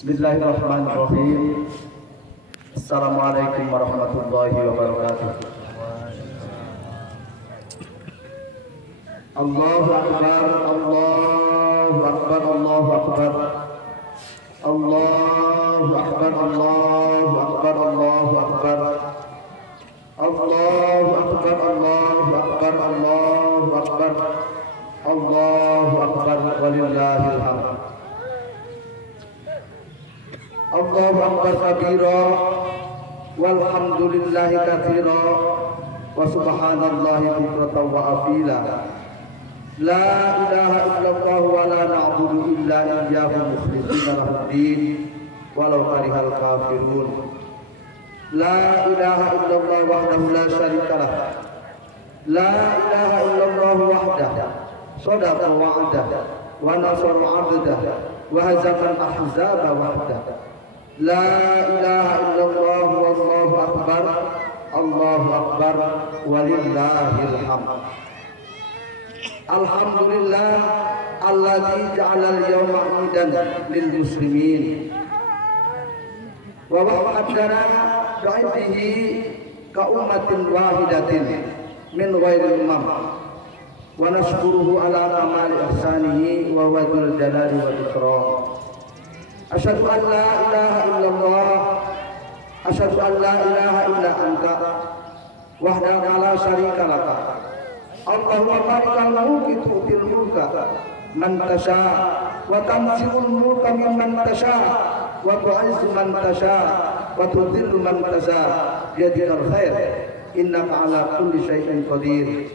Bismillahirrahmanirrahim. Assalamualaikum warahmatullahi wabarakatuh. Allahu Akbar, Allahu Akbar, Allahu Akbar. Allahu Akbar, Allahu Akbar, Allahu Akbar. Allahu Akbar, Allahu Akbar, Allahu Akbar. Allahu Akbar, walillahil hamd. Allahu Akbar kabira walhamdulillahi katsira wa subhanallahi bukratan wa asila. La ilaha illallah wa la na'budu illa iyyahu mukhlishina lahud-din walau karihal kafirun. La ilaha illallah wahdahu la syarikalah. La ilaha illallah wahdahu sadaqa wa'dah wa nasara 'abdah wa hazamal ahzaba wahdah. La ilaha illallah wallahu akbar. Allahu akbar walillahil hamd. Alhamdulillah alladzi ja'ala al-yawma 'idan lil muslimin wa wa'adana bi'iddihi ka ummatin wahidatin min ghairi umam wa nashkuruhu ala kamali ihsanihi wa wajhil jalali wal ikram. Asyhadu an la ilaha illallah, asyhadu an la ilaha illa anta wahdaka la syarika laka. Allahumma balikal mulki tu'til mulka man tasha wa tanzi'ul mulka mimman tasha wa tu'izzu man tasha wa tudhillu man tasha biyadikal khair innaka ala kulli syai'in qadir.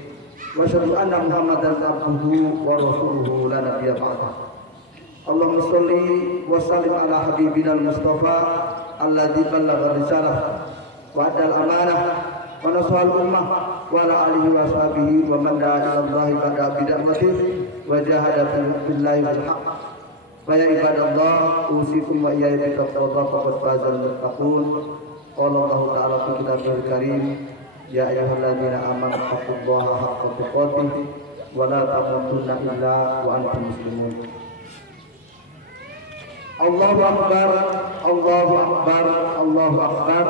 Wa asyhadu anna Muhammadan abduhu wa rasuluhu la nabiyya ba'dahu. Allahumma sholli wa sallim ala habibina al-Mustafa alladzi ballagha risalah wa adal amanah wa nasahal ummah wa ala alihi wa sahbihi wa man da'a ila Allah ba'da bid'atihi wa jahada billahi bil haqq. Wa ya ibadallah usikum wa iyaya bi taqwa faqad fazal muttaqun. Qala Allah ta'ala fi kitabihil karim ya ayyuhalladzina amanu taqullaha haqqa tuqatih wa la tamutunna illa wa antum muslimun. Allahu Akbar, Allahu Akbar, Allahu Akbar,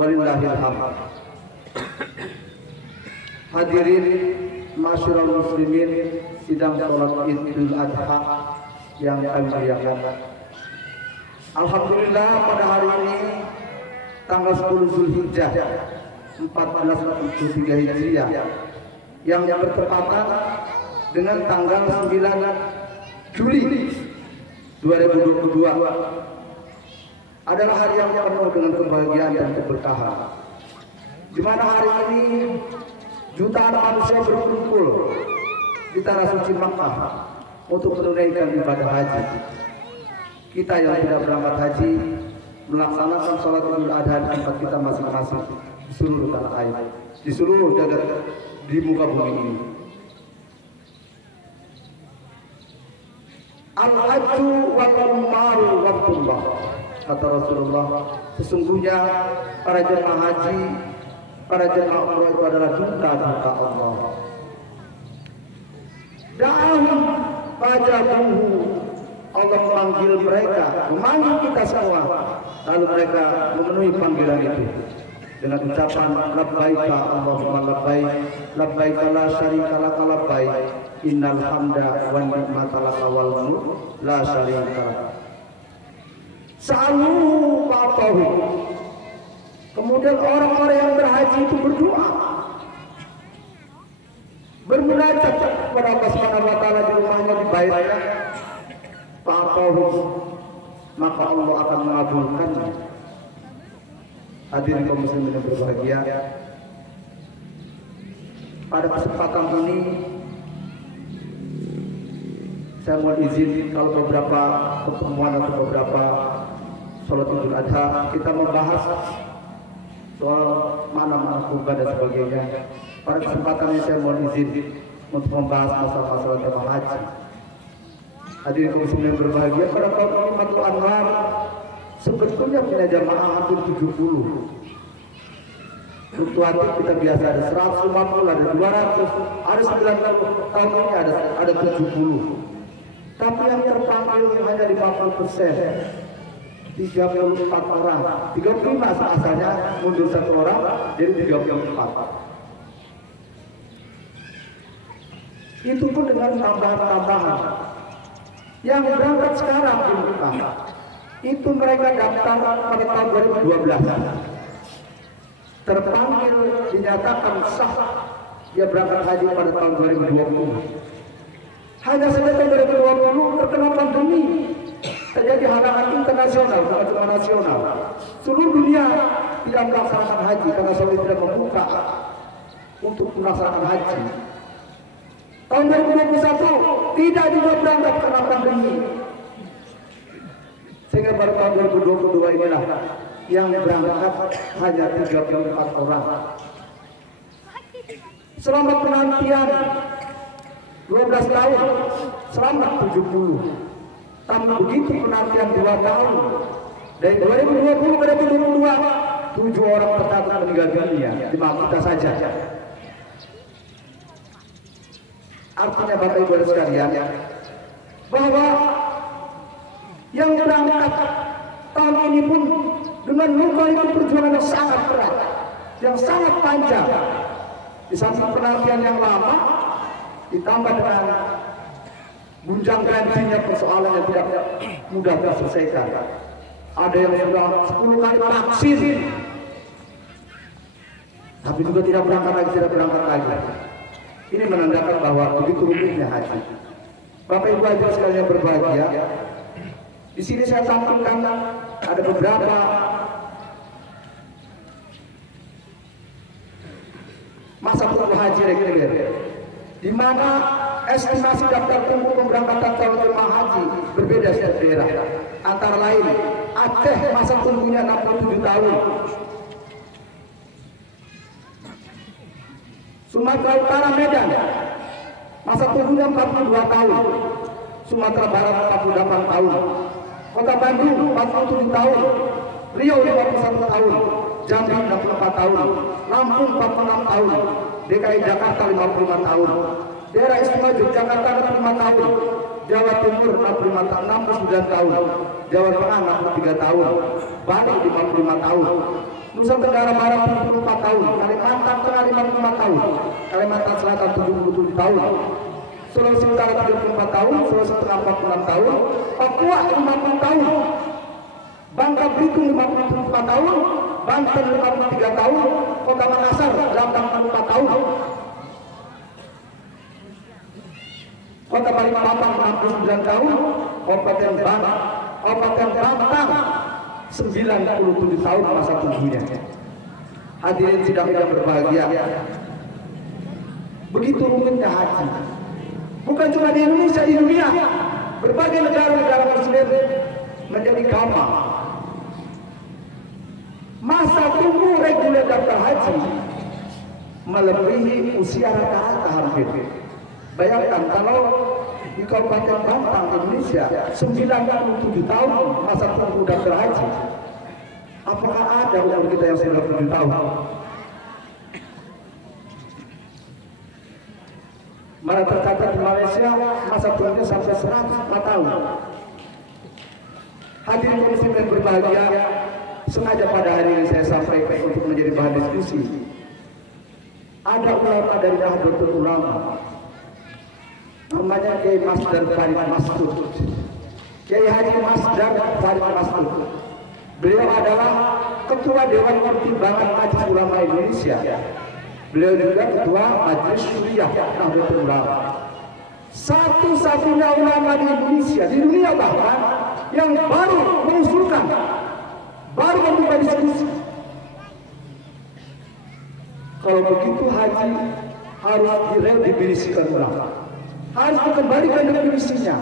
walillahil hamd. Hadirin masyarul muslimin, sidang salat Idul Adha yang kami muliakan. Alhamdulillah pada hari ini tanggal 10 Zulhijjah 1443 Hijriah yang bertepatan dengan tanggal 9 Juli 2022 adalah hari yang penuh dengan kebahagiaan dan keberkahan, di mana hari ini jutaan manusia berkumpul di tanah suci Makkah untuk menunaikan ibadah haji. Kita yang tidak berangkat haji melaksanakan sholat Idul Adha di tempat kita masing-masing di seluruh tanah air, di seluruh jagat di muka bumi ini. Al-hajju wal umaru waqtullah, kata Rasulullah, sesungguhnya para jemaah haji, para jemaah umrah itu adalah duta-duta Allah. Da'ahum fajabuhu, Allah memanggil mereka, memanggil kita semua, lalu mereka memenuhi panggilan itu dengan ucapan labbaika Allahumma labbaik, labbaika la syarika laka labbaik, innal hamda wan ni'mata laka wal mulk la syarika lak. Sa'alu fa'tahu. Kemudian orang-orang yang berhaji itu berdoa, bermunajat kepada Allah Subhanahu wa taala di rumahnya, di baitnya. Fa'tahu, maka Allah akan mengabulkannya. Hadirin kaum muslimin yang berbahagia, pada kesempatan ini saya mau izin kalau beberapa pertemuan atau beberapa sholat Idul Adha kita membahas soal mana kurban dan sebagainya. Pada kesempatan ini saya mau izin untuk membahas masalah-masalah jemaah haji. Hadirin kaum muslimin yang berbahagia, pada tahun Ramadan Anwar sebetulnya punya jamaah hampir 70. Fluktuatif kita biasa ada 150, ada 200, ada 90, tahun ini ada 70. Tapi yang terpanggil hanya 50%. 34 orang, 35 asalnya mundur 1 orang, jadi 34. Itu pun dengan tambahan-tambahan. Yang berangkat sekarang itu mereka daftar pada tahun 2012. Terpanggil dinyatakan sah dia berangkat haji pada tahun 2020. Hanya saja tahun 2020 terkena pandemi, terjadi halangan internasional bukan cuma nasional. Seluruh dunia tidak melaksanakan haji karena Saudi tidak membuka untuk melaksanakan haji. Tahun 2021 tidak juga berangkat karena pandemi. Sehingga baru tahun 2022 inilah yang berangkat hanya 34 orang. Selama penantian 12 tahun, selamat 70. Tapi begitu penantian 2 tahun, dari 2020 ke 2022, 7 orang tercatat meninggal dunia di kita saja. Artinya Bapak Ibu sekalian, bahwa yang berangkat tahun ini pun dengan luka itu perjuangan yang sangat berat, yang sangat panjang. Di samping penantian yang lama, ditambah dengan gunjang ganjinya persoalan yang tidak mudah terselesaikan. Ada yang sudah 10 kali vaksin, tapi juga tidak berangkat lagi. Ini menandakan bahwa begitu rumitnya haji. Bapak Ibu hadirin sekalian berbahagia, di sini saya tampilkan ada beberapa masa tunggu haji reguler, di mana estimasi daftar tunggu pemberangkatan calon jemaah haji berbeda setiap daerah. Antara lain, Aceh masa tunggunya 67 tahun, Sumatera Utara Medan masa tunggunya 42 tahun, Sumatera Barat 48 tahun, Kota Bandung 47 tahun, Riau 51 tahun, Jambi 64 tahun, Lampung 46 tahun, DKI Jakarta 55 tahun, Daerah Istimewa Yogyakarta 65 tahun, Jawa Timur 69 tahun, Jawa Tengah 63 tahun, Bali 55 tahun, Nusa Tenggara Barat 74 tahun, Kalimantan Tengah 55 tahun, Kalimantan Selatan 77 tahun, Sulawesi Utara 34 tahun, Sulawesi Tengah 46 tahun, Papua 50 tahun, Bangka Belitung 54 tahun, Banten 53 tahun, Kota Makassar 84 tahun, Kota Balikpapan 69 tahun, Kabupaten Banten 97 tahun masa tunggunya. Hadirin sidang yang berbahagia, begitu rumitnya haji. Bukan cuma di Indonesia, di dunia berbagai negara-negara muslim menjadi gampang. Masa tunggu reguler daftar haji melebihi usia rata-rata hampir. Bayangkan kalau di Kabupaten Bantang Indonesia 97 tahun masa tunggu daftar haji. Apakah ada umur kita yang 97 tahun? Mana tercatat di Malaysia masa tunggunya sampai 104 tahun. Hadirin muslim yang berbahagia, sengaja pada hari ini saya sampaikan untuk menjadi bahan diskusi. Ada ulama dari Nahdlatul Ulama, namanya Kiai Masdar Farid Mastud, Kiai Haji Masdar Farid Mastud. Beliau adalah Ketua Dewan Pertimbangan Majelis Ulama Indonesia. Beliau juga Ketua Majelis Syuriah Nahdlatul Ulama. Satu-satunya ulama di Indonesia, di dunia bahkan, yang baru mengusulkan, baru membuka diskusi. Kalau begitu haji harus diredefinisikan ulang, harus dikembalikan definisinya.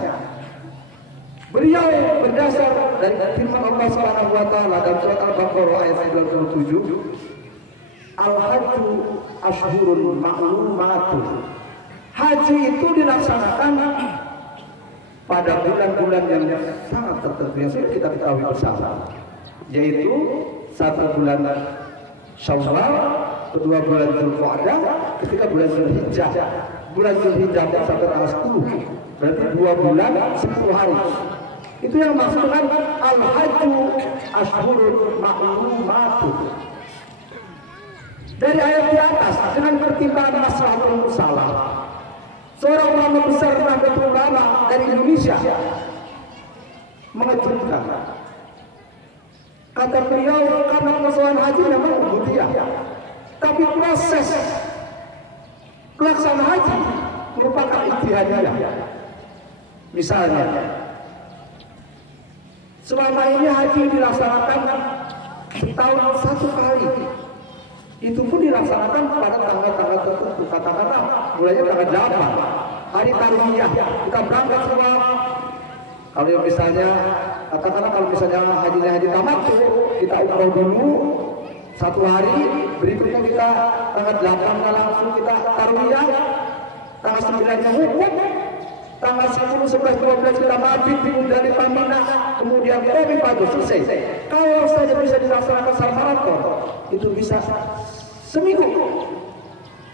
Beliau berdasar dari firman Allah Subhanahu wa taala dalam surat Al-Baqarah ayat 97, Al-Hajju Ashhurun Ma'lumatun. Haji itu dilaksanakan pada bulan-bulan yang sangat tertentu yang sudah kita ketahui bersama, yaitu 1 bulan Syawal, kedua bulan Dzulqa'dah, ketiga bulan Dzulhijjah. Bulan Dzulhijjah sampai tanggal 10, berarti 2 bulan 10 hari. Itu yang maksud dengan al-hajju ashhurun ma'lumatun. Dari ayat di atas dengan pertimbangan maslahatul musalah, seorang ulama besar Nahdlatul Ulama dari Indonesia mengejutkan. Kata beliau, karena persoalan haji memang ubudiyah, tapi proses pelaksanaan haji merupakan ijtihadiyah. Misalnya, selama ini haji dilaksanakan setahun satu kali. Itu pun dilaksanakan pada tanggal-tanggal tertentu. Kata-kata mulainya tanggal 8 hari tarwiyah kita berangkat semua. Kalau misalnya katakanlah kalau misalnya haji tamat kita umroh dulu satu hari, berikutnya kita tanggal 8 langsung kita tarwiyah, tanggal 9 wukuf, tanggal 10, 11, 12 kita mabit di Muzdalifah Mina, kemudian Qobi Padu selesai. Kalau saja bisa dilaksanakan secara maraton, itu bisa seminggu,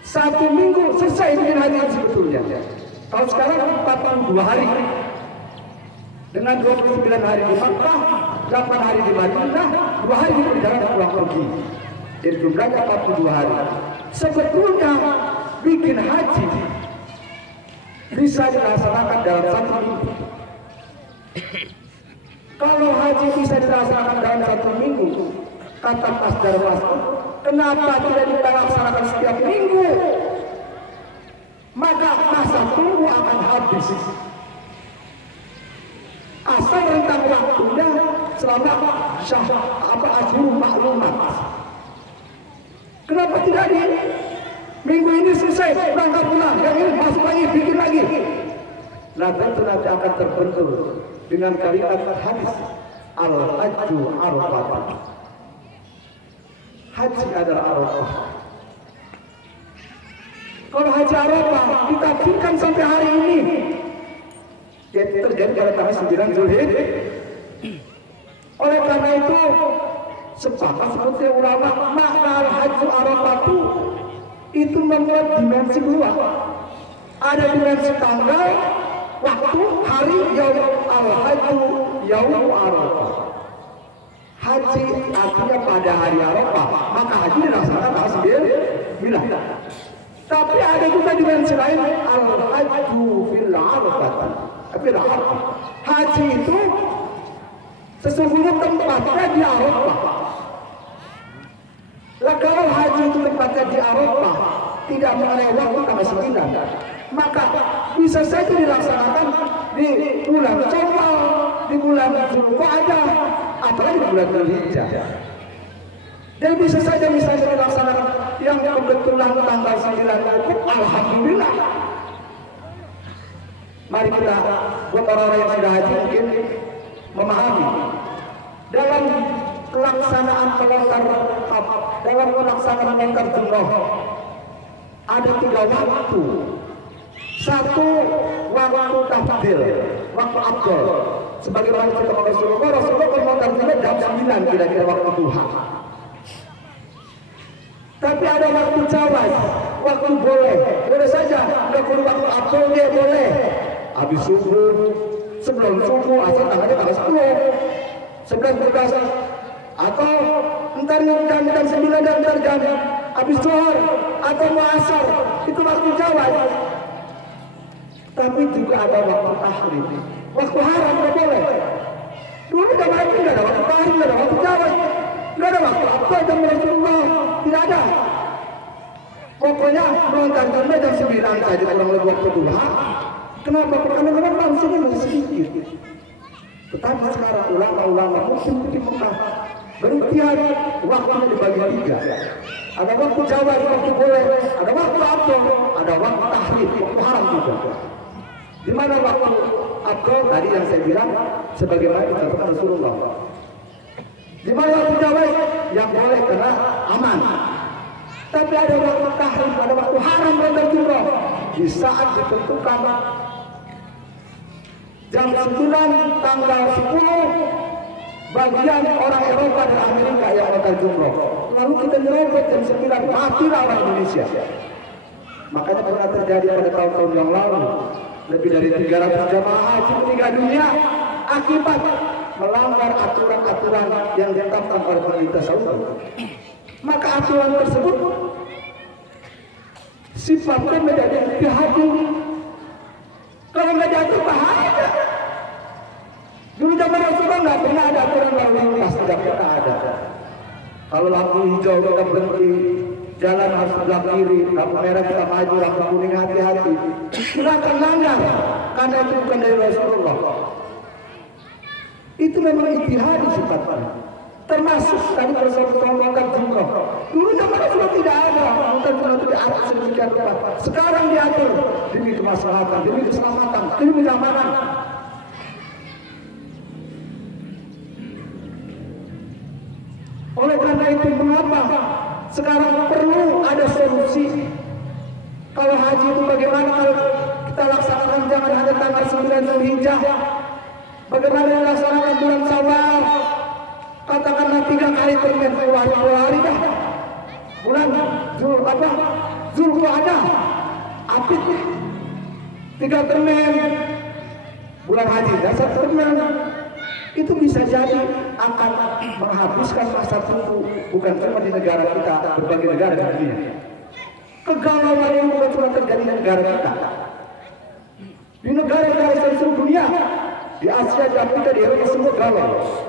1 minggu selesai dengan haji sebetulnya. Kalau sekarang 42 hari dengan 29 hari di Makkah, 8 hari di Madinah, 2 hari di perjalanan pulang pergi. Jadi jumlahnya 42 hari. Sebetulnya bikin haji bisa dilaksanakan dalam 1 minggu. Kalau haji bisa dilaksanakan dalam 1 minggu, kata Mas Darmas, kenapa tidak dilaksanakan setiap minggu? Maka masa tunggu akan habis. Asal rentang waktunya selama ashhurun ma'lumat. Kenapa tidak di minggu ini selesai, berangkat pulang, yang ini masuk lagi, bikin lagi? Nah tentu nanti akan terbentur dengan kalimat hadis al-hajju arafah. Haji adalah Arafah. Kalau haji Arafah ditafsirkan sampai hari ini, yaitu terjadi pada tanggal 9 Zulhijjah. Oleh karena itu sepakat seperti ulama makna al-hajju Arafah itu membuat dimensi 2. Ada dimensi tanggal, waktu, hari, yaum al-hajju yaum Arafah. Haji artinya pada hari Arafah, maka haji dilaksanakan tanggal 9. Tapi ada juga dimensi lain, al-hajju fil Arafah. Haji itu sesungguhnya tempatnya di Arafah. Lah kalau haji itu tempatnya di Arafah, tidak mengenai waktu tanggal 9, maka bisa saja dilaksanakan di bulan Syawal, di bulan Zulqa'dah, atau di bulan Dzulhijjah. Dan bisa saja misalnya dilaksanakan yang kebetulan tanggal 9 alhamdulillah. Mari kita buat orang-orang yang sudah haji mungkin memahami dalam pelaksanaan melontar dalam pelaksanaan melontar jumroh ada 3 waktu. 1 waktu tafdil, waktu afdal. Sebagaimana kita Rasulullah melontar jumroh jam 9 kira-kira waktu duha. Tapi ada waktu jawaz, waktu boleh saja. Nggak perlu waktu afdal dia boleh. Habis subuh, sebelum subuh, asal tanggalnya tanggal 10, 11, 12, atau entar jam 9 dan entar jam habis zuhur atau mau asar, itu waktu jawaz. Tapi juga ada waktu tahrim, waktu haram nggak boleh. Dulu zaman itu nggak ada waktu tahrim, nggak ada waktu jawaz, nggak ada waktu apa jam Rasulullah, tidak ada. Pokoknya melontar jumlah jam 9 saja kurang lebih waktu duha. Kenapa? Karena memang langsungnya masih sedikit. Tetapi sekarang ulama-ulama muslim di Mekah berikhtiar waktunya dibagi 3. Ada waktu jawaz, waktu boleh, ada waktu afdal, ada waktu tahrim, waktu haram juga. Di mana waktu afdal tadi yang saya bilang sebagaimana dikatakan Rasulullah. Di mana waktu jawaz yang boleh karena aman. Tapi ada waktu tahrim, ada waktu haram dan juga di saat ditentukan jam 9 tanggal 10 bagian orang Eropa dan Amerika yang akan jumroh. Lalu kita nyerobot jam 9, matilah orang Indonesia. Makanya pernah terjadi pada tahun-tahun yang lalu lebih dari 300 jamaah haji meninggal dunia akibat melanggar aturan-aturan yang ditetapkan oleh pemerintah Saudi. Maka aturan tersebut sifatnya menjadi ijtihadi. Kalau nggak jatuh bahaya. Dulu zaman Rasulullah nggak pernah ada aturan lalu lintas, tidak pernah ada. Kalau lampu hijau kita berhenti, jalan harus sebelah kiri, lampu merah kita maju, lampu kuning hati-hati. Silakan langgar, karena itu bukan dari Rasulullah. Itu memang ijtihadi sifatnya. Termasuk tadi Rasulullah juga. Dulu zaman Rasulullah tidak ada, bukan cuma itu diatur sedemikian rupa. Sekarang diatur demi kemaslahatan, demi keselamatan, demi keamanan. Oleh karena itu mengapa sekarang perlu ada solusi. Kalau haji itu bagaimana kalau kita laksanakan jangan hanya tanggal 9 Zulhijjah. Bagaimana dilaksanakan bulan Syawal? Katakanlah 3 kali termen, 2 hari dah. Bulan Zulqa'dah, Apit 3 termen. Bulan haji dasar termen. Itu bisa jadi akan menghabiskan masa tunggu bukan cuma di negara kita, berbagai negara di dunia. Kegalauan yang bukan cuma terjadi di negara kita, di negara-negara di seluruh dunia, di Asia, di Afrika, di Eropa semua galau.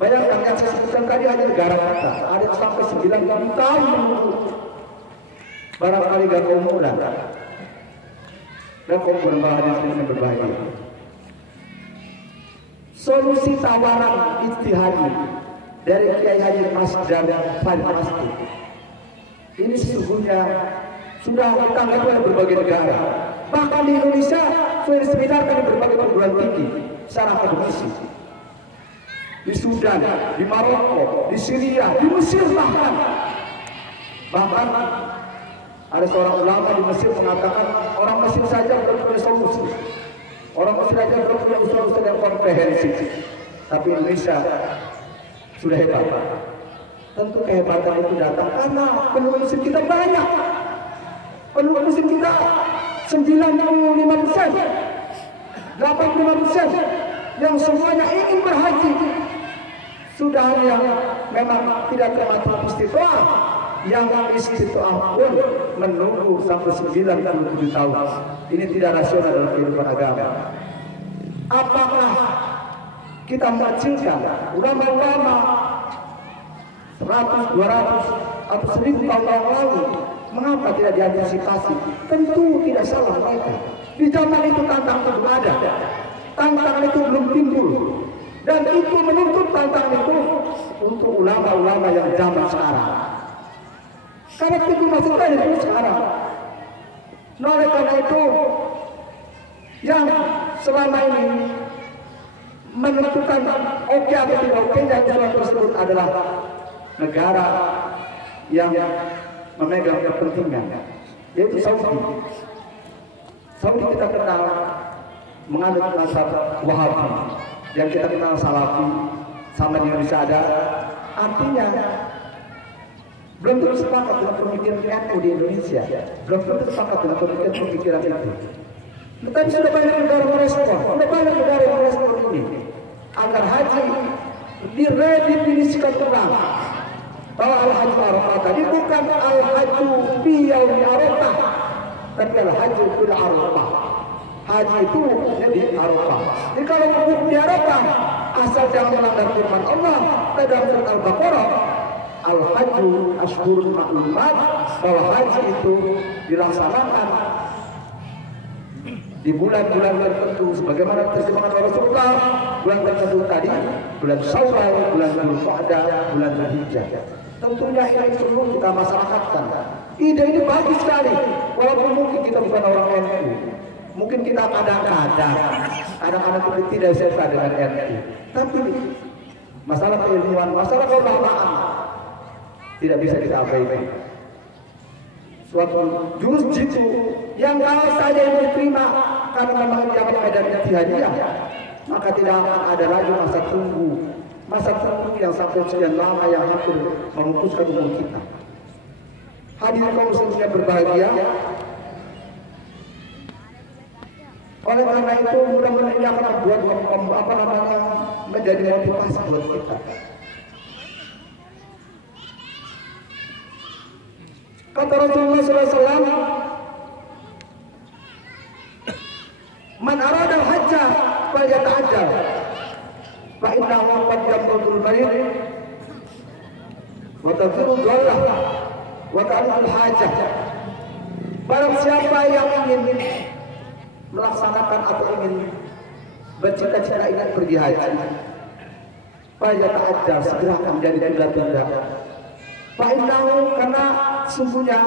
Bayangkan yang saya sebutkan tadi hanya negara kita, ada sampai 9 tahun menunggu. Barangkali gak keumuran, gak keumuran bahagia yang berbahagia. Solusi tawaran ijtihadi dari Kiai Haji Mas dan Farid Masdi ini sesungguhnya sudah ditanggapi oleh berbagai negara. Bahkan di Indonesia sudah diseminarkan di berbagai perguruan tinggi secara akademisi. Di Sudan, di Maroko, di Syria, di Mesir bahkan ada seorang ulama di Mesir mengatakan orang Mesir saja belum punya solusi. Orang Mesir saja belum punya usul-usul yang komprehensif. Tapi Indonesia sudah hebat. Tentu kehebatan itu datang karena penduduk Mesir kita banyak. Penduduk Mesir kita 95%, 85% yang semuanya ingin berhaji. Sudah ada yang memang tidak termasuk istiqomah, yang istiqomah pun menunggu sampai 97 tahun. Ini tidak rasional dalam kehidupan agama. Apakah kita mengecilkan ulama-ulama 100, 200 atau 1000 tahun yang lalu? Mengapa tidak diantisipasi? Tentu tidak salah mereka. Di zaman itu tantangan itu belum ada, tantangan itu belum timbul, dan itu menuntut tantangan itu untuk ulama-ulama yang zaman sekarang. Karena itu masih banyak sekarang. Nah, oleh karena itu yang selama ini menentukan oke atau tidak oke dan jalan tersebut adalah negara yang memegang kepentingan, yaitu Saudi. Saudi kita kenal menganut mazhab Wahabi, yang kita kenal Salafi, sama di Indonesia ada. Artinya belum tentu sepakat dengan pemikiran NU di Indonesia, belum tentu sepakat dengan pemikiran itu. Tetapi sudah banyak negara merespon, sudah banyak negara yang merespon ini agar haji diredefinisikan ulang, bahwa al-haji Arafah tadi bukan al-haji fi yaumi Arafah, tapi al-haji fil Arafah. Haji itu di Arafah. Jadi kalau wukuf di Arafah, asal jangan melanggar firman Allah pada surat Al-Baqarah, al-hajju ashhurun ma'lumat, bahwa haji itu dilaksanakan di bulan-bulan tertentu sebagaimana terjemahan Rasulullah. Bulan tertentu tadi bulan Syawal, bulan Zulqa'dah, bulan Zulhijjah. Tentunya ini perlu kita masyarakatkan. Ide ini bagus sekali, walaupun mungkin kita bukan orang NU, mungkin kita kadang-kadang kita tidak suka dengan NU, tapi masalah keilmuan, masalah keulamaan tidak bisa kita abaikan. Suatu jurus jitu yang kalau saja yang diterima karena memang dapat medan ijtihadiyah, maka tidak akan ada lagi masa tunggu yang sampai sekian lama yang hampir memutuskan umur kita. Hadirin kaum muslimin yang berbahagia, oleh karena itu mudah-mudahan ini akan membuat menjadi motivasi buat kita. Kata Rasulullah SAW, man arada al-hajja falyata'ajjal fa innahu qad yamudul marid wa taziru dhallah wa ta'alul hajah. Barang siapa yang ingin melaksanakan atau ingin bercita-cita ingin pergi haji, falyata'ajjal, segerakan dari tunda-tunda. Fa innahu, karena sungguhnya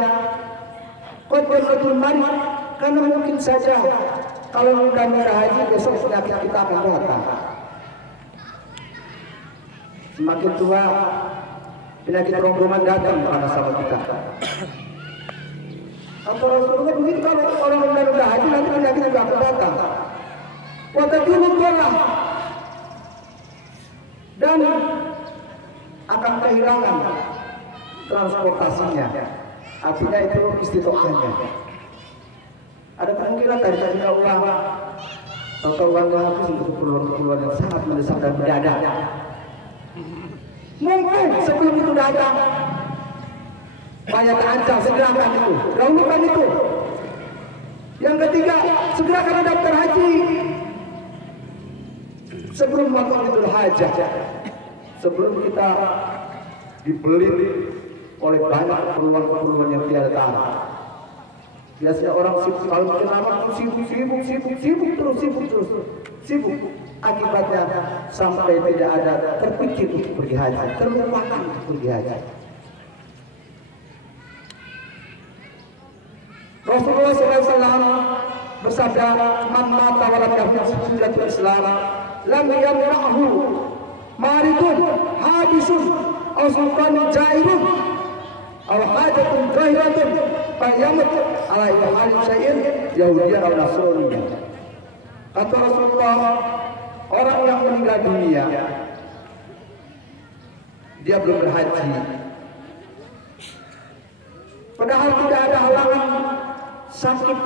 qad yamudul marid, karena mungkin saja kalau kami haji besok penyakit kita akan datang. Semakin tua penyakit ronggoman datang pada sahabat kita. Atau Rasulullah begitu, kalau orang udah haji nanti penyakit juga akan datang. Waktu dulu golah dan akan kehilangan transportasinya. Artinya itu istitoahnya. Ada kemungkinan tadi uang atau uangnya habis untuk keperluan-keperluan yang sangat mendesak dan mendadak. Mungkin sebelum itu datang, banyak ancam, segerakan itu, dahulukan itu. Yang ketiga, segerakan daftar haji sebelum waktu Idul Hajjah, sebelum kita dibelit oleh banyak keperluan-keperluan yang tiada tara. Biasanya orang sibuk, kalau bikin amal sibuk terus. Akibatnya sampai tidak ada terpikir untuk pergi haji, terlupakan untuk pergi haji. Rasulullah SAW bersabda, man mata wa lam yahfaz sunnatul Islam lam yamna'hu maridun habisun aw sultanun jairun aw hajatun zahiratun fayamut ala ihali syai'in yahudiyan aw nasrani. Kata Rasulullah, orang yang meninggal dunia dia belum berhaji, padahal tidak ada halangan sakit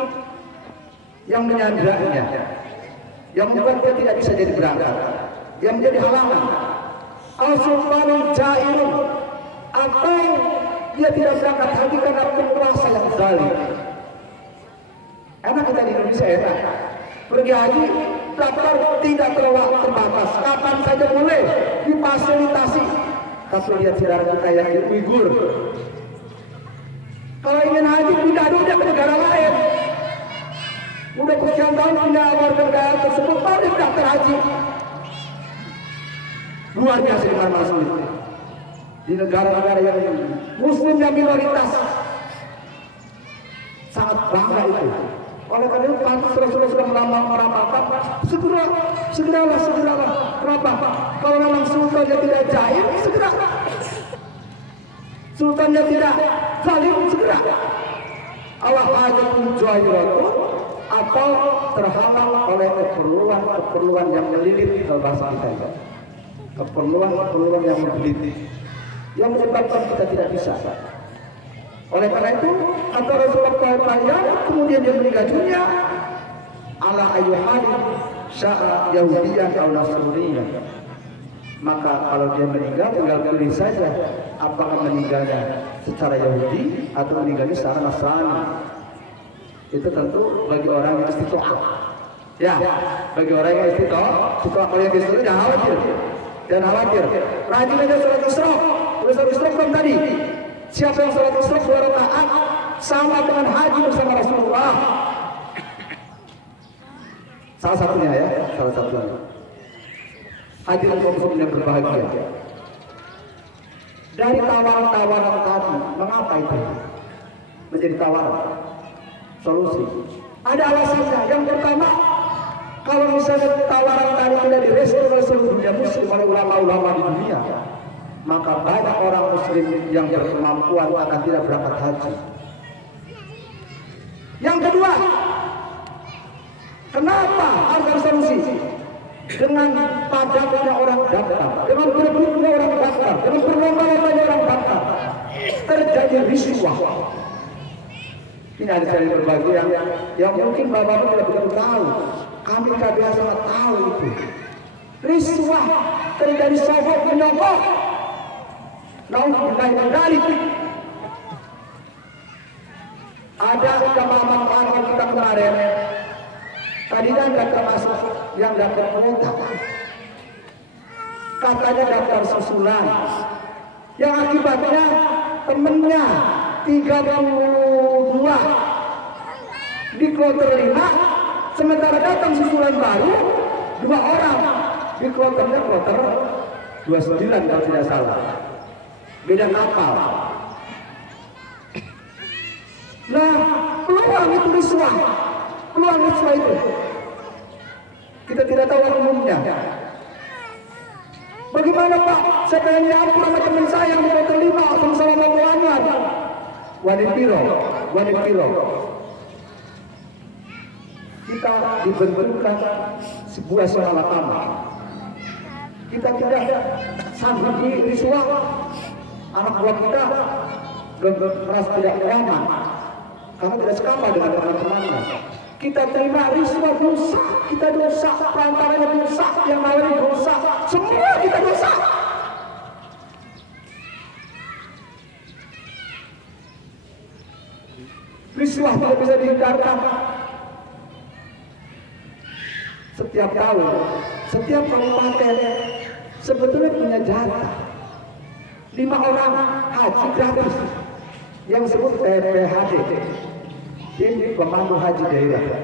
yang menyandranya, yang membuat dia tidak bisa jadi berangkat, yang menjadi halangan. Al-sultanun jairun, atau dia tidak berangkat haji karena penguasa yang zalim. Enak kita di Indonesia, enak pergi haji, daftar tidak terbatas, kapan saja boleh, difasilitasi. Tapi lihat saudara kita yang di Uighur, kalau ingin haji pindah dulu dia ke negara lain. Udah sekian tahun pindah warga negara tersebut, baru dia daftar haji. Luar biasa dengan masuk di negara-negara yang Muslim yang minoritas, sangat bangga itu. Oleh karena itu pantas Rasulullah sudah meramalkan, segeralah. Kenapa? Kalau memang sultannya tidak jaim, segera. Sultannya tidak zalim, segera. Allah hajatun jairatu, atau terhalang oleh keperluan yang melilit, kalau bahasa kita, keperluan yang melilit, yang menyebabkan kita tidak bisa. Oleh karena itu, kata Rasulullah, kemudian dia meninggal dunia, ala ayyuhadin sya'a yahudiyan atau nasraniyan. Maka kalau dia meninggal, tinggal pilih saja apakah meninggalnya secara Yahudi atau meninggalnya secara Nasrani. Itu tentu bagi orang yang istiqomah. Ya, bagi orang yang istiqomah. Kalau yang istiqomah jangan khawatir. Rajin aja sholat isra. Terus sholat isra belum tadi. Siapa yang sholat isra 2 rakaat sama dengan haji bersama Rasulullah. Salah satunya ya, salah satunya. Hadirin kaum yang berbahagia. Dari tawaran-tawaran tadi, mengapa itu menjadi tawaran? Solusi. Ada alasannya. Yang pertama, kalau misalnya tawaran tadi tidak direspon oleh seluruh dunia muslim, oleh ulama-ulama di dunia, maka banyak orang muslim yang berkemampuan akan tidak berangkat haji. Yang kedua, kenapa harus ada solusi? Dengan padatnya orang daftar, dengan berebutnya orang daftar, dengan berlomba-lombanya orang daftar, terjadi riswah. Ini ada dari berbagai yang mungkin bapak-bapak tidak begitu tahu. Kami KBH sangat tahu itu. riswah terjadi sohor menyogok. Nauzubillah min dzalik. Ada jamaah kita kemarin. Tadinya nggak termasuk yang dapat kuota. Katanya daftar susulan. Yang akibatnya temennya 32 di kloter 5, sementara datang susulan baru 2 orang di kloternya kloter 29 kalau tidak salah, beda kapal. Nah, peluang itu riswah, peluang riswah itu kita tidak tahu umumnya. Bagaimana Pak? Saya pengen nyampur sama teman saya yang di kloter 5 sama-sama mau Anwar. Wanit piro. Kita dibenturkan sebuah suara lama. Kita tidak sanggup riswah. Anak buah kita merasa tidak nyaman karena tidak sekamar dengan teman-temannya. Kita terima riswah dosa, kita dosa, perantaranya dosa, yang lain dosa, semua kita dosa. Riswah tidak bisa dihindarkan. Setiap tahun, setiap kabupaten sebetulnya punya jatah 5 orang haji gratis yang disebut TPHD, tim pemandu haji daerah.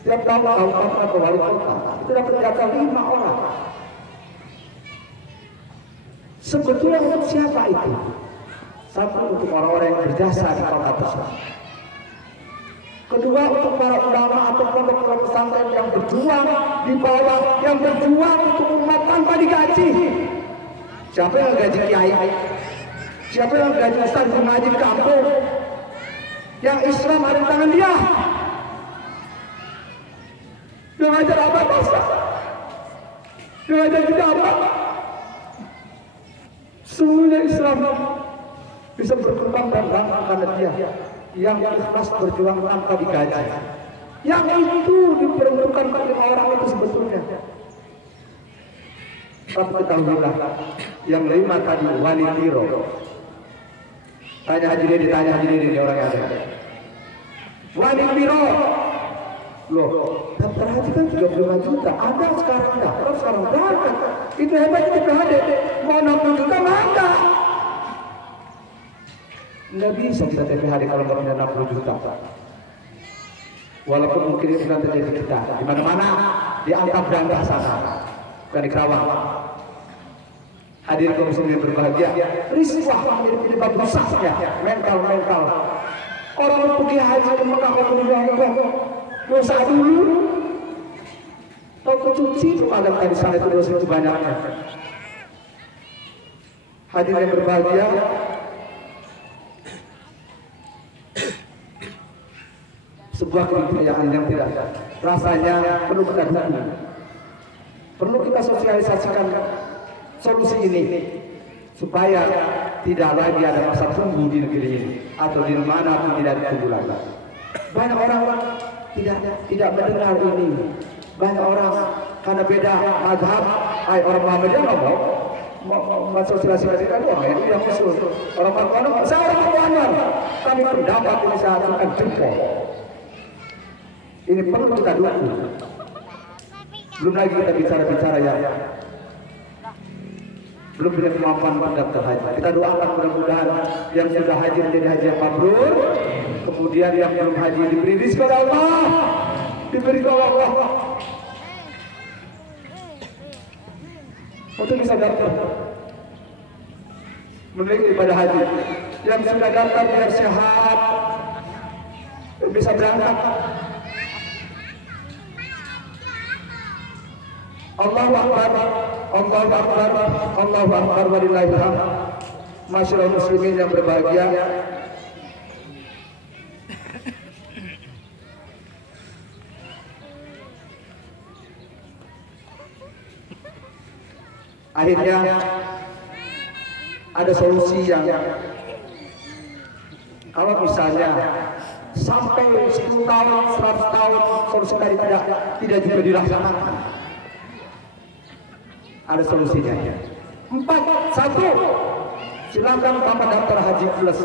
Setiap tahun kabupaten atau wali kota itu dapat jatah 5 orang. Sebetulnya untuk siapa itu? Satu, untuk orang-orang yang berjasa di kota tersebut. Kedua, untuk para ulama atau pondok pesantren yang berjuang di bawah, yang berjuang untuk umat tanpa digaji. Siapa yang gaji kiai? Siapa yang gaji ustaz ngaji di kampung? Yang Islam ada di tangan dia. Dia ngajar apa bahasa? Dia ngajar kita apa? Semuanya Islam bisa berkembang dan bangkit karena dia yang ikhlas berjuang tanpa digaji. Yang itu diperuntukkan bagi orang itu sebetulnya. Tapi ketahuilah, yang 5 tadi wali biro. Tanya Haji Dede, ini orang yang ada. Wali biro. Loh, daftar haji kan 35 juta. Ada sekarang enggak? Kalau sekarang berapa? Itu hebatnya TPHD. Mau 60 juta maka nggak bisa kita TPHD kalau nggak punya 60 juta. Walaupun mungkin itu nanti terjadi kita di mana-mana, di angka berangkat sana, bukan di Kerawang. Hadir kaum muslimin berbahagia. Riswah menjadi penyebab rusaknya mental. Orang pergi haji ke Mekah ke dosa dulu, tahu kecuci kepada tadi sana itu dosa itu banyaknya. Hadir yang berbahagia. Sebuah keniscayaan yang tidak rasanya perlu kita dukung, perlu kita sosialisasikan solusi ini supaya tidak lagi ada masa tunggu di negeri ini atau di mana pun tidak ditunggu lagi. Banyak orang tidak mendengar ini, banyak orang karena beda mazhab, orang Muhammadiyah nggak mau sosialisasikan doang ya, itu yang khusus. Orang Muhammadiyah, saya orang Muhammadiyah, kami pendapat ini saya akan jempol. Ini perlu kita dukung. Belum lagi kita bicara ya. Belum punya kemampuan mendaftar haji. Kita doakan mudah-mudahan yang sudah haji menjadi haji yang mabrur. Kemudian yang belum haji diberi rizki oleh Allah. Diberi oleh Allah. Untuk bisa daftar memiliki ibadah haji. Yang sudah daftar biar sehat, bisa berangkat. Allahu Akbar, Allahu Akbar, Allahu Akbar, walillahil hamd. Masyaallah muslimin yang berbahagia. Akhirnya ada solusi yang kalau misalnya sampai 10 tahun, 100 tahun solusi tadi tidak juga dilaksanakan. Ada solusinya. 4. 1. Silakan Bapak daftar haji plus.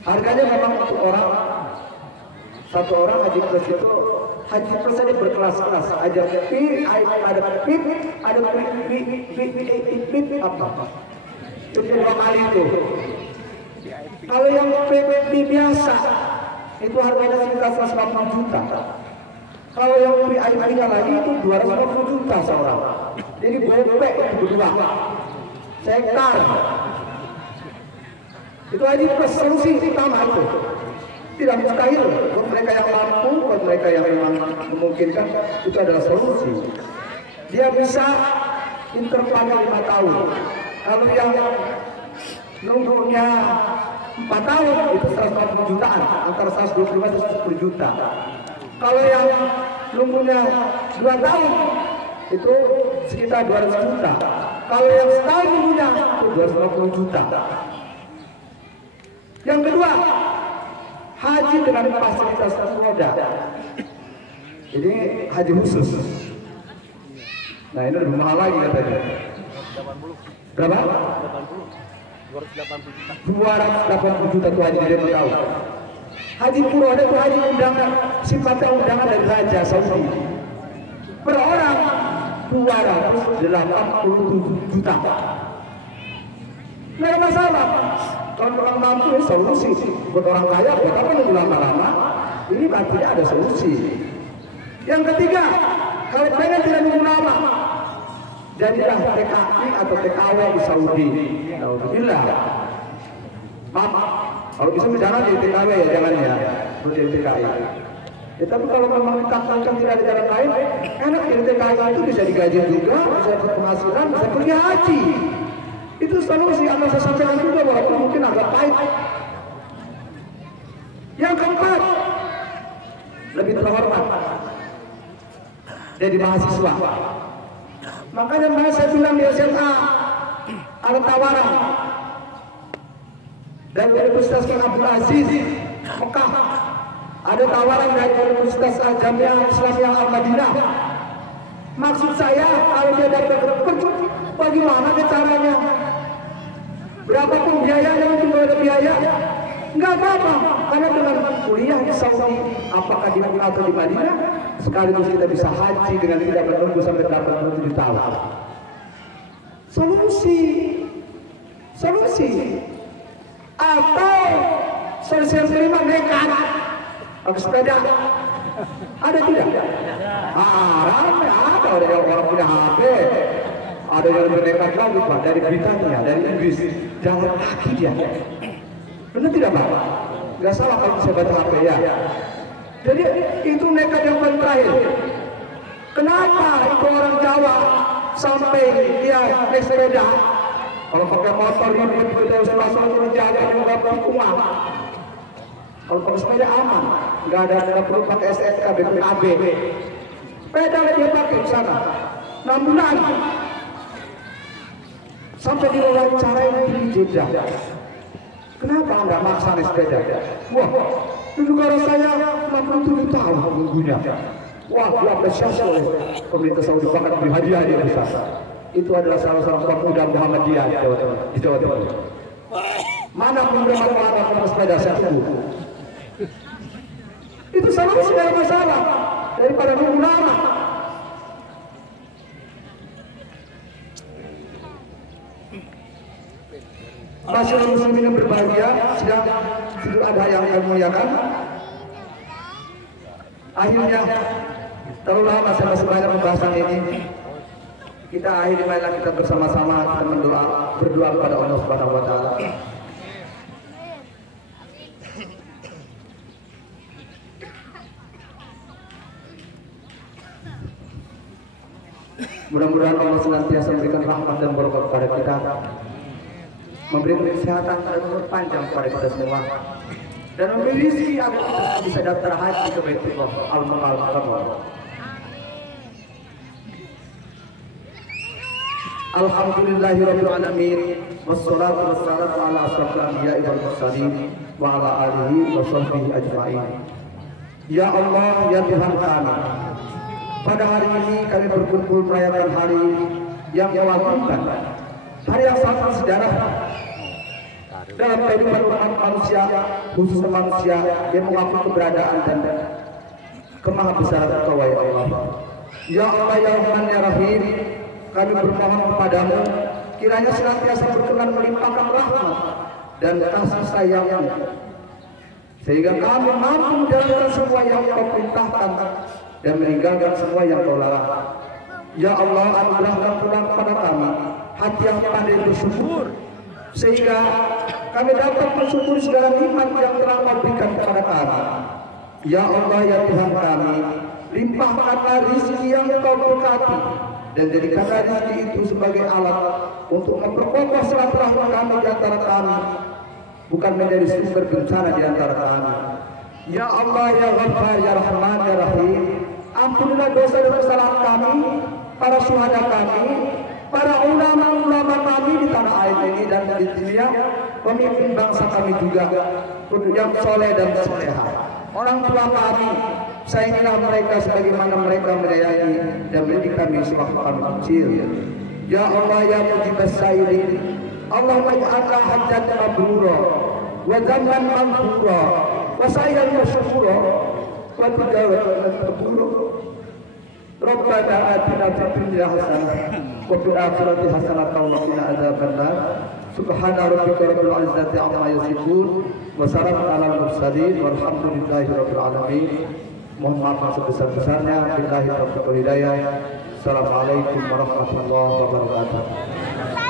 Harganya memang untuk orang satu orang haji plus itu haji plus saja berkelas-kelas. Ada PIP, ada PIP, ada PIP apa? Itu 2 kali itu. Kalau yang PIP biasa itu harganya sekitar 150 juta. Kalau yang VIP lagi itu 250 juta seorang. Jadi gopek itu berdua. Sektar. Itu aja plus solusi utama itu. Tidak mustahil buat mereka yang mampu, buat mereka yang memang memungkinkan, itu adalah solusi. Dia bisa intervalnya 5 tahun. Kalau yang nunggunya 4 tahun itu 140 jutaan, antara 125 dan 110 juta. Kalau yang nunggunya 2 tahun itu sekitar 200 juta. Kalau yang setahun nunggunya itu 250 juta. Yang kedua, haji dengan fasilitas termoda. Jadi haji khusus. Nah ini lebih mahal lagi katanya. Berapa? 280 juta tuh haji dari tahun. Haji furoda itu haji undangan, sifatnya undangan dari Raja Saudi. Per orang 287 juta. Nggak ada masalah. Kalau orang mampu solusi. Buat orang kaya, buat apa nunggu lama-lama? Ini artinya ada solusi. Yang ketiga, kalau pengen tidak nunggu lama, jadilah TKI atau TKW di Saudi. Alhamdulillah. Maaf, kalau bisa jangan jadi TKW ya, jangan ya, jadi TKI. Ya, tapi kalau memang dikatakan tidak ada jalan lain, enak jadi TKI itu bisa digaji juga, bisa dapat penghasilan, bisa pergi haji. Itu solusi yang saya sampaikan juga, walaupun mungkin agak pahit. Yang keempat, lebih terhormat jadi mahasiswa. Makanya saya bilang di SMA ada tawaran dari Universitas King Abdul Aziz Mekah, ada tawaran dari Universitas Al-Jamiah Islamiyah Al-Madinah. Maksud saya kalau dia dapat bagaimana caranya? Berapapun biayanya, mungkin ada biaya, nggak apa-apa, karena dengan kuliah di Saudi, apakah di Mekah atau di Madinah, sekaligus kita bisa haji dengan tidak menunggu sampai 87 tahun. Solusi. Atau solusi yang kelima, nekat pakai sepeda. Ada tidak? Ramai ada orang punya HP. Ada yang lebih nekat lagi Pak, dari Britania, dari Inggris, jalan kaki dia. Benar tidak Pak? Gak salah kalau bisa baca HP ya. Jadi itu nekat yang paling terakhir. Kenapa itu orang Jawa sampai dia naik sepeda? Kalau pakai motor dia langsung jaga juga berkumah. Kalau pakai sepeda aman, nggak perlu pakai SSK, BPKB. Sepeda dia pakai di sana 6 bulan. Sampai diwawancarain di Jeddah. Kenapa nggak maksa naik sepeda? Wah, di negara saya 67 tahun nunggunya. Wah, diapresiasi oleh pemerintah Saudi, bahkan beri hadiah dia besar. Itu adalah salah satu pemuda Muhammadiyah di Jawa Timur. Mana pemuda manfaat sepeda saya tunggu. Itu solusi dari masalah daripada nunggu lama. Masyarakat muslimin yang berbahagia, sedang ada yang kami muliakan. Akhirnya terlalu lama saya masih banyak pembahasan ini. Kita akhiri marilah kita bersama-sama kita berdoa kepada Allah Subhanahu wa taala. Mudah-mudahan Allah senantiasa memberikan rahmat dan berkat kepada kita, memberikan kesehatan dan umur panjang kepada kita semua, dan memberi rezeki agar kita bisa daftar haji ke Baitullah Al-Mukarram. Alhamdulillahirabbil alamin, wassalatu wassalamu ala asyrofil anbiya'i wal mursalin wa ala alihi wa sahbihi ajma'in. Ya Allah, ya Tuhan kami, pada hari ini kami berkumpul merayakan hari yang mewajibkan, hari yang sangat bersejarah dalam kehidupan umat manusia, khusus manusia yang mengakui keberadaan dan kemahabesaran Engkau ya Allah. Ya Allah ya Rahman ya Rahim, kami bermohon kepadamu kiranya senantiasa berkenan melimpahkan rahmat dan kasih sayang-Mu sehingga kami mampu menjalankan semua yang Kau perintahkan dan meninggalkan semua yang Kau larang. Ya Allah, anugerahkan pula kepada kami hati yang pandai bersyukur sehingga kami dapat mensyukuri segala nikmat yang telah Kau berikan kepada kami. Ya Allah ya Tuhan kami, limpahkanlah rezeki yang Kau berkati dan jadikanlah rezeki itu sebagai alat untuk memperkokoh silaturahmi kami di antara kami, bukan menjadi sumber bencana di antara kami. Ya Allah ya Ghaffar ya Rahman ya Rahim, ampunilah dosa dan kesalahan kami, para syuhada kami, para ulama-ulama kami di tanah air ini dan di dunia, pemimpin bangsa kami juga yang soleh dan soleha. Orang tua kami, sayangilah mereka sebagaimana mereka menyayangi dan mendidik kami sewaktu kami kecil. Ya Allah ya mujibas sa'irin, Allahumma ij'alna hajjatan mabrura wa dhanban maghfura wa sa'yan masykura wa tijawatan mabrura. Rabbana atina fid dunya hasanah wa fil akhirati hasanah wa qina adzabannar. Subhana rabbika rabbil izzati amma yasifun wa salamun alal mursalin walhamdulillahi rabbil alamin. Mohon maaf sebesar-besarnya. Billahi taufiq wal hidayah. Assalamualaikum warahmatullahi wabarakatuh.